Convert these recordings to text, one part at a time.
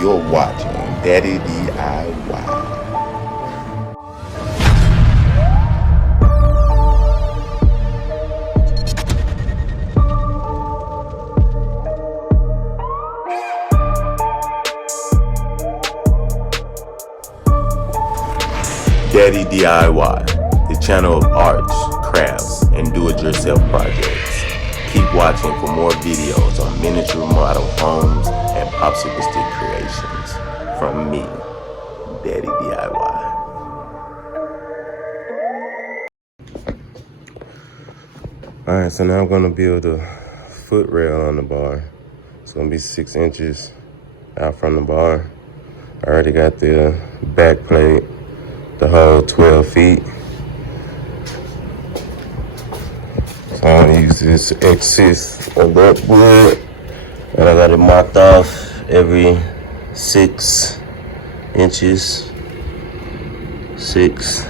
You're watching Daddy DIY. Daddy DIY, the channel of arts, crafts, and do-it-yourself projects. Keep watching for more videos on miniature model homes and popsicle stick creations from me, Daddy DIY. Alright, so now I'm going to build a foot rail on the bar. It's going to be 6 inches out from the bar. I already got the back plate, the whole 12 feet. So I'm gonna use this excess of that wood, and I got it marked off every 6 inches. 6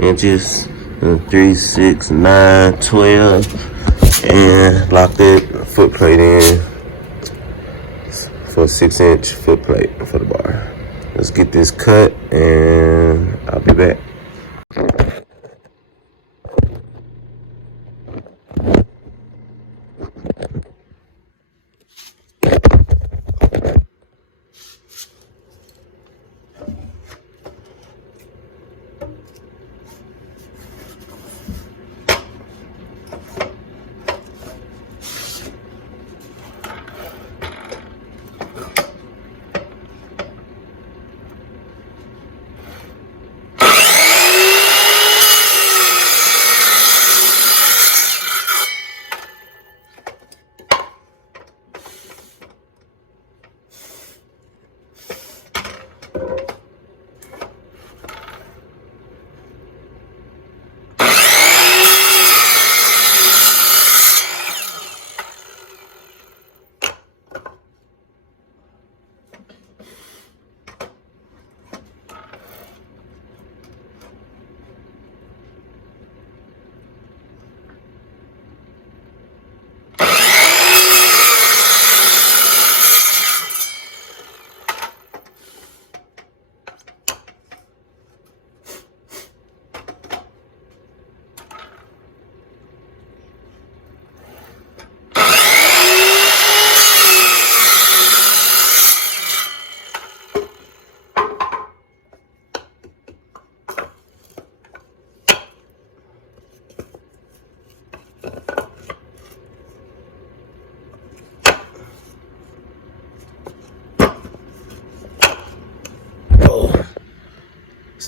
inches, and 3, 6, 9, 12, and lock that foot plate in for a 6-inch foot plate for the bar. Let's get this cut and I'll be back.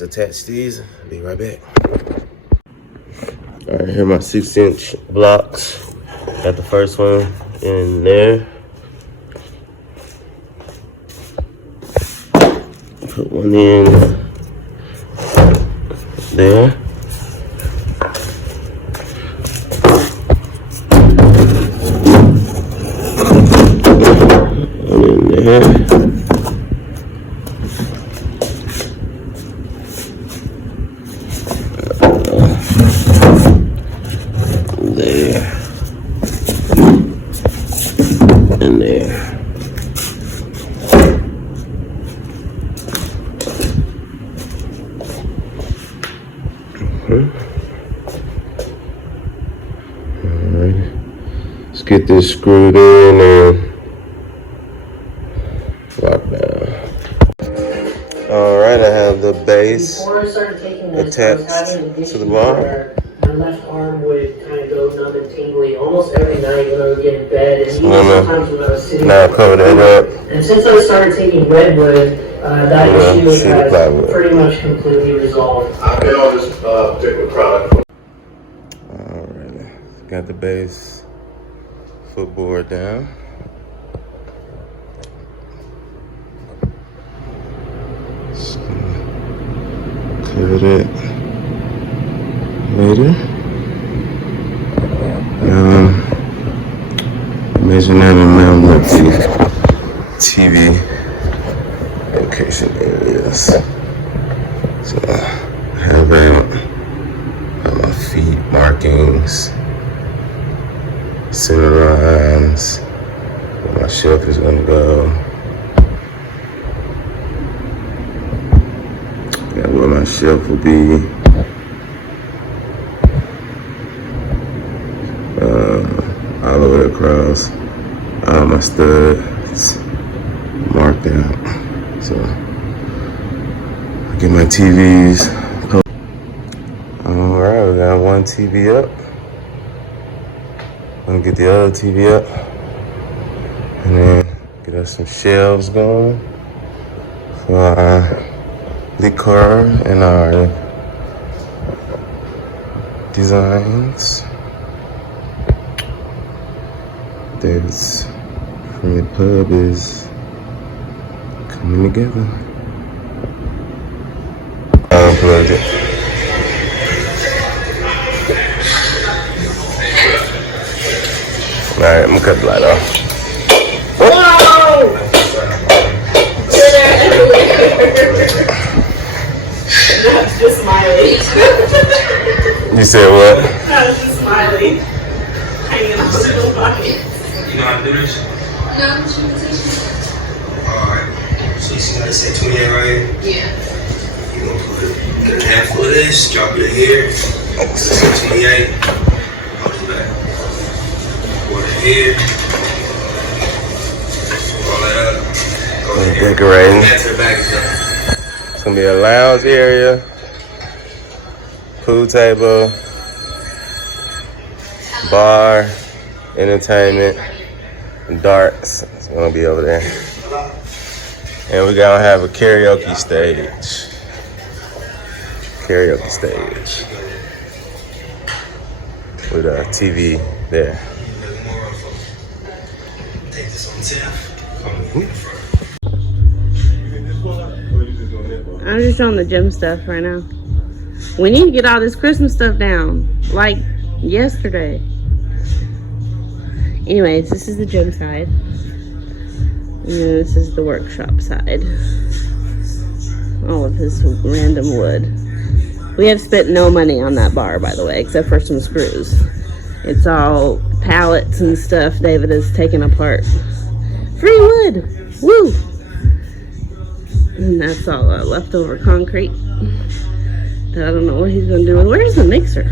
Let's attach these. I'll be right back. All right, here are my 6-inch blocks. Got the first one in there. Put one in there. One in there. Alright, let's get this screwed in and lock down. Alright, I have the base attached to the bar. My left arm would kind of go numb and tingly almost every night when I would get in bed, and even sometimes when I was sitting. Now cover that up. And since I started taking redwood, that issue has pretty much completely resolved. I've been on this particular product. Alright, got the base footboard down. Just gonna cover that later. Measure that amount what the TV location is. So I have out my feet markings, center lines, where my shelf is gonna go. shelf will be all the way across. All my studs marked out. So I get my TVs. All right, we got one TV up. I'm gonna get the other TV up, and then get us some shelves going for our decor and our designs. This Fred Pub is coming together. I unplugged it. Alright, I'm gonna cut the light off. Whoa! Not just Smiley. You said what? Not just Smiley. Hanging on the body. You know how to do this? No, she was teaching. Alright. So you see how they say 28 right here? Yeah. You gonna get a handful of this, drop it here. 28. I'll do that. Put it here. Roll it up. Go in here. Decorating. That's her bag is done. It's gonna be a lounge area, pool table, bar, entertainment, darts. It's gonna be over there. And we gonna have a karaoke stage. Karaoke stage. With a TV there. Take this on tap. I'm just showing the gym stuff right now. We need to get all this Christmas stuff down, like yesterday. Anyways, this is the gym side. And then this is the workshop side. All of this random wood. We have spent no money on that bar, by the way, except for some screws. It's all pallets and stuff David has taken apart. Free wood! Woo! And that's all leftover concrete that I don't know what he's gonna do with. Where's the mixer?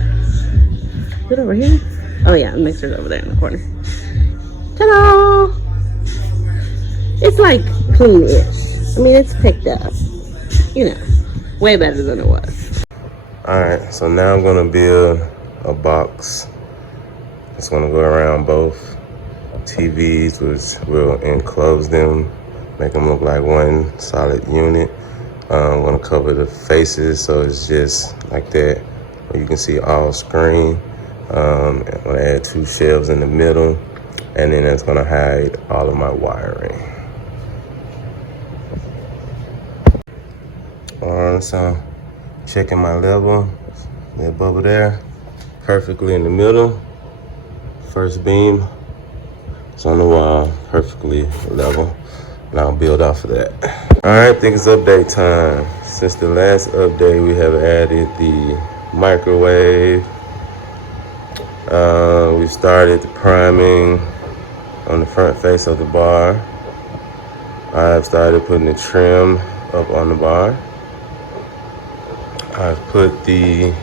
Is it over here? Oh yeah, the mixer's over there in the corner. Ta-da! It's like clean-ish. I mean, it's picked up. You know, way better than it was. Alright, so now I'm gonna build a box. It's gonna go around both TVs, which will enclose them, make them look like one solid unit. I'm gonna cover the faces so it's just like that, where you can see all screen. I'm gonna add 2 shelves in the middle, and then it's gonna hide all of my wiring. Alright, so checking my level, that bubble there, perfectly in the middle. First beam, it's on the wall, perfectly level. And I'll build off of that. All right, I think it's update time. Since the last update, we have added the microwave. We started the priming on the front face of the bar. I've started putting the trim up on the bar. I've put the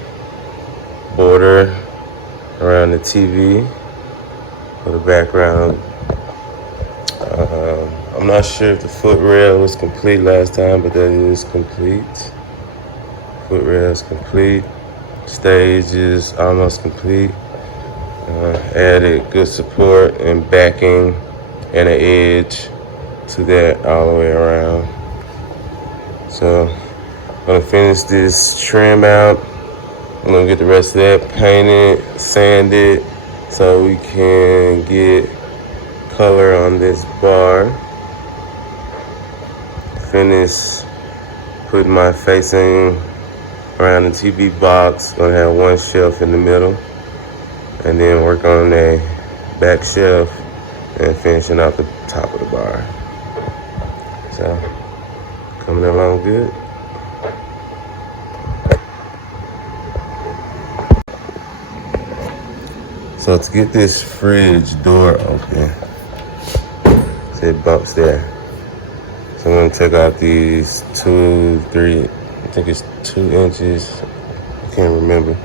border around the TV for the background. I'm not sure if the footrail was complete last time, but that is complete. Footrail is complete. Stage is almost complete. Added good support and backing and an edge to that all the way around. So I'm gonna finish this trim out. I'm gonna get the rest of that painted, sanded, so we can get color on this bar. Finish putting my facing around the TV box. Gonna have 1 shelf in the middle, and then work on a back shelf and finishing out the top of the bar. So coming along good. So to get this fridge door open, see it bumps there. So I'm gonna take out these 2, 3, I think it's 2 inches. I can't remember.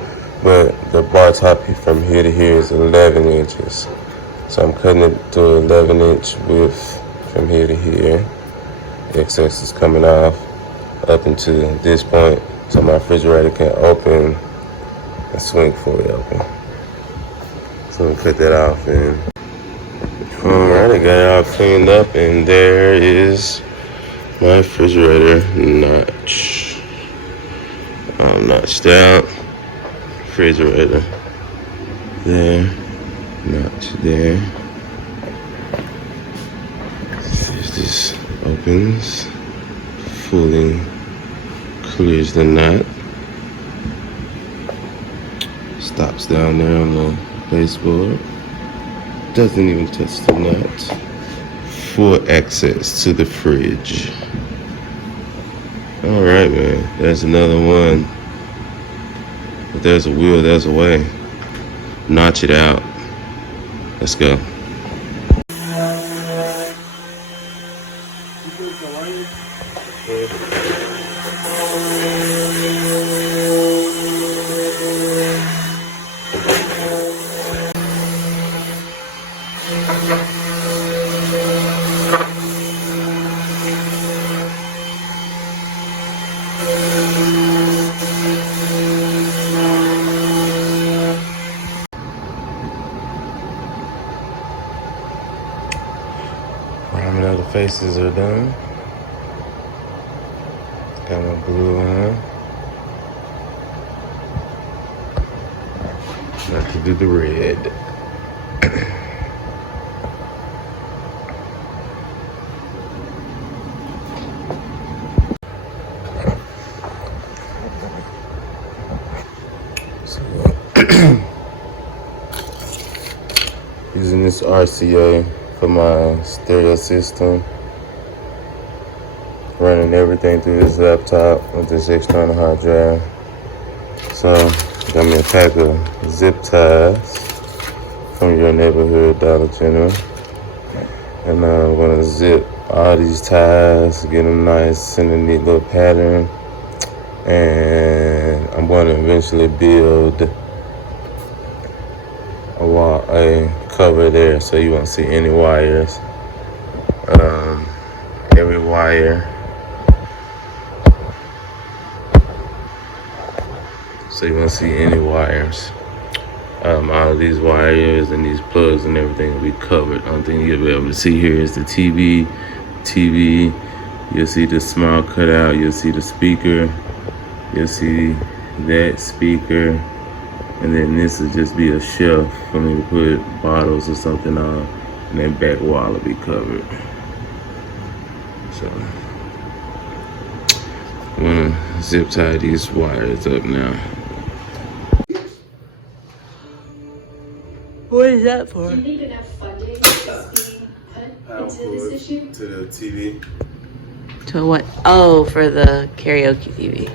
But the bar top from here to here is 11 inches. So I'm cutting it to 11-inch width from here to here. Excess is coming off up until this point, so my refrigerator can open and swing fully open. So I'm gonna cut that off, and alright, I got it all cleaned up, and there is my refrigerator notch. All notched out. Refrigerator there, notch there. If this opens, fully clears the knot. Stops down there on the baseboard. Doesn't even touch the nut. Full access to the fridge. Alright, man. There's another one. If there's a will, there's a way. Notch it out. Let's go. Priming of the faces are done. Got my blue on. Not to do the red. So, using this RCA for my stereo system. Running everything through this laptop with this external hard drive. So, got me a pack of zip ties from your neighborhood Dollar General. And I'm gonna zip all these ties, get them nice in a neat little pattern. And I'm gonna eventually build a cover there so you won't see any wires. Every wire. So you won't see any wires. All of these wires and these plugs and everything will be covered. Only thing you'll be able to see here is the TV. You'll see the small cutout. You'll see the speaker. You'll see that speaker. And then this will just be a shelf for me to put bottles or something on. And that back wall will be covered. So I'm gonna zip tie these wires up now. What is that for? Do you need enough funding that's being put into this issue? To the TV. To what? Oh, for the karaoke TV.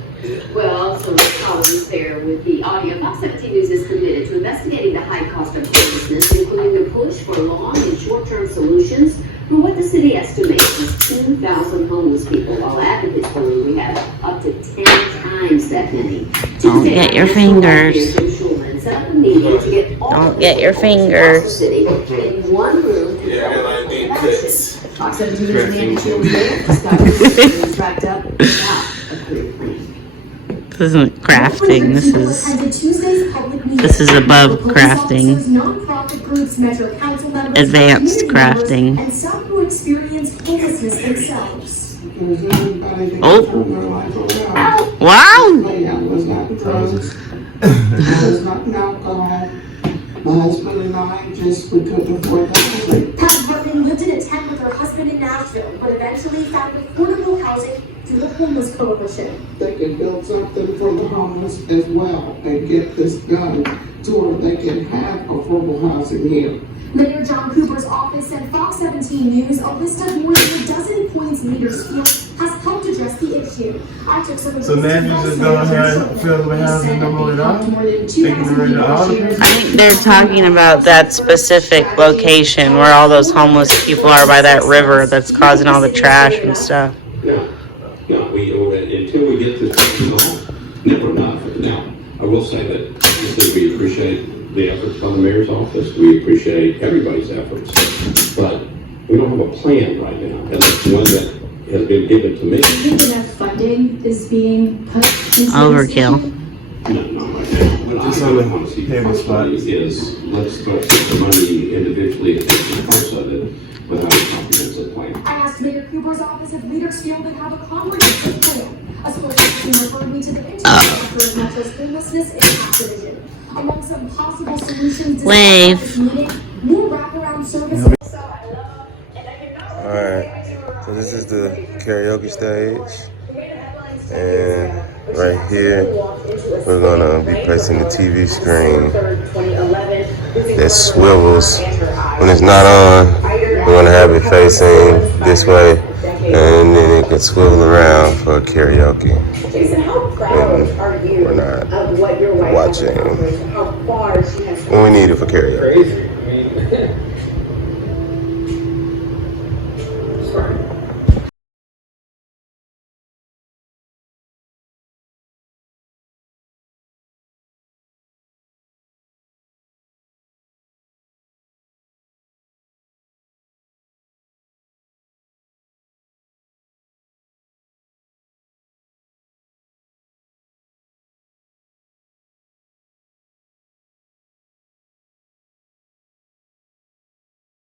Well, some colleagues there with the audio. Fox 17 News is committed to investigating the high cost of homelessness, including the push for long and short-term solutions for what the city estimates is 2,000 homeless people, while advocates believe we have up to 10 times that many. Don't get your fingers. Don't get your fingers. In one room to like deep cuts. Fox 17 News manager was wrapped up without a clear plan. This isn't crafting. This is above crafting. Advanced crafting. And some who experience homelessness themselves. Oh! Wow! My husband and I we couldn't afford that. Pat Burton lived in a tent with her husband in Nashville, but eventually found affordable housing through the Homeless Coalition. They can build something for the homeless as well and get this done to where they can have affordable housing here. Mayor John Cooper's office sent Fox 17 News a list of more than a dozen points leaders feel has helped address the issue. I took some of So now you just go ahead and fill the housing no more at all? Taking rid of all of it? I think they're talking about that specific location where all those homeless people are by that river that's causing all the trash and stuff. No, until we we get this along, never enough. Now, I will say that we appreciate the efforts by the mayor's office. We appreciate everybody's efforts, but we don't have a plan right now. And that's one that has been given to me. Do you think enough funding is being put into Overkill. No, not right now. What Just I on the want to see table spot. is let's put the money individually and take the parts of it without a comprehensive plan. I asked Mayor Cooper's office if leaders feel they have a comprehensive plan. A spokesperson referred me to the Interstate for Metro's homelessness impact division. Among some possible solutions, Wave. meeting, more wraparound services. Alright, so this is the karaoke stage, and right here we're gonna be placing the TV screen that swivels. When it's not on, we're gonna have it facing this way, and then it can swivel around for karaoke. And we're not watching when we need it for karaoke.